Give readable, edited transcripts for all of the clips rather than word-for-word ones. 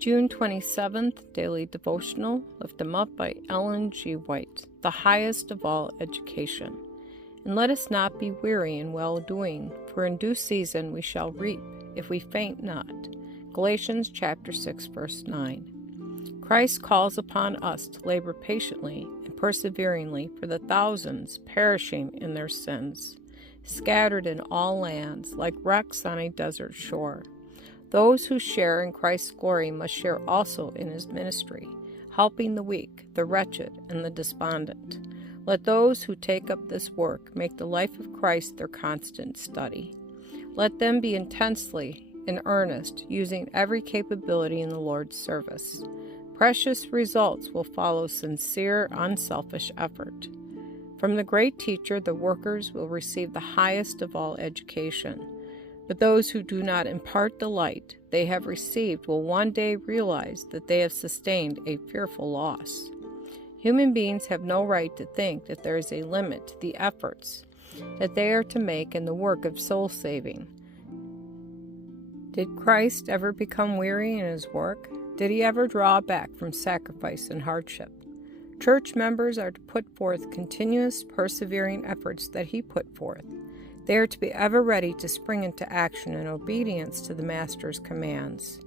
June 27th, Daily Devotional, Lift 'em Up by Ellen G. White, the highest of all education. And let us not be weary in well-doing, for in due season we shall reap, if we faint not. Galatians chapter 6, verse 9. Christ calls upon us to labor patiently and perseveringly for the thousands perishing in their sins, scattered in all lands like wrecks on a desert shore. Those who share in Christ's glory must share also in his ministry, helping the weak, the wretched, and the despondent. Let those who take up this work make the life of Christ their constant study. Let them be intensely in earnest, using every capability in the Lord's service. Precious results will follow sincere, unselfish effort. From the great teacher, the workers will receive the highest of all education. But those who do not impart the light they have received will one day realize that they have sustained a fearful loss. Human beings have no right to think that there is a limit to the efforts that they are to make in the work of soul saving. Did Christ ever become weary in his work? Did he ever draw back from sacrifice and hardship? Church members are to put forth continuous, persevering efforts that he put forth. They are to be ever ready to spring into action in obedience to the Master's commands.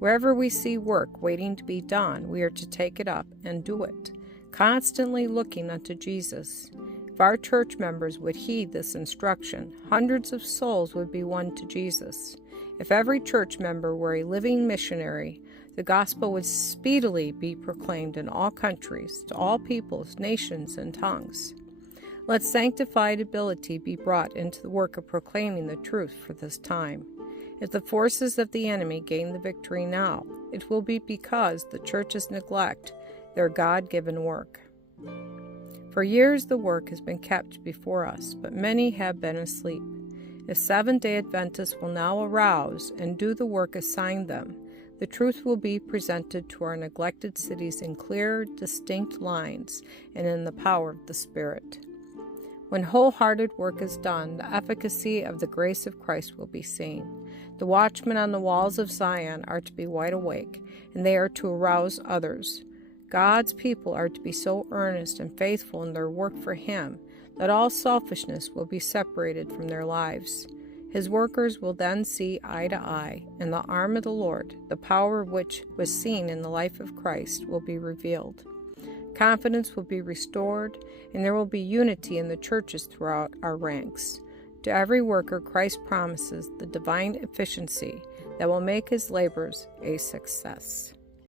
Wherever we see work waiting to be done, we are to take it up and do it, constantly looking unto Jesus. If our church members would heed this instruction, hundreds of souls would be won to Jesus. If every church member were a living missionary, the gospel would speedily be proclaimed in all countries, to all peoples, nations, and tongues. Let sanctified ability be brought into the work of proclaiming the truth for this time. If the forces of the enemy gain the victory now, it will be because the churches neglect their God-given work. For years the work has been kept before us, but many have been asleep. If Seventh-day Adventists will now arouse and do the work assigned them, the truth will be presented to our neglected cities in clear, distinct lines and in the power of the Spirit. When wholehearted work is done, the efficacy of the grace of Christ will be seen. The watchmen on the walls of Zion are to be wide awake, and they are to arouse others. God's people are to be so earnest and faithful in their work for him that all selfishness will be separated from their lives. His workers will then see eye to eye, and the arm of the Lord, the power of which was seen in the life of Christ, will be revealed. Confidence will be restored, and there will be unity in the churches throughout our ranks. To every worker, Christ promises the divine efficiency that will make his labors a success.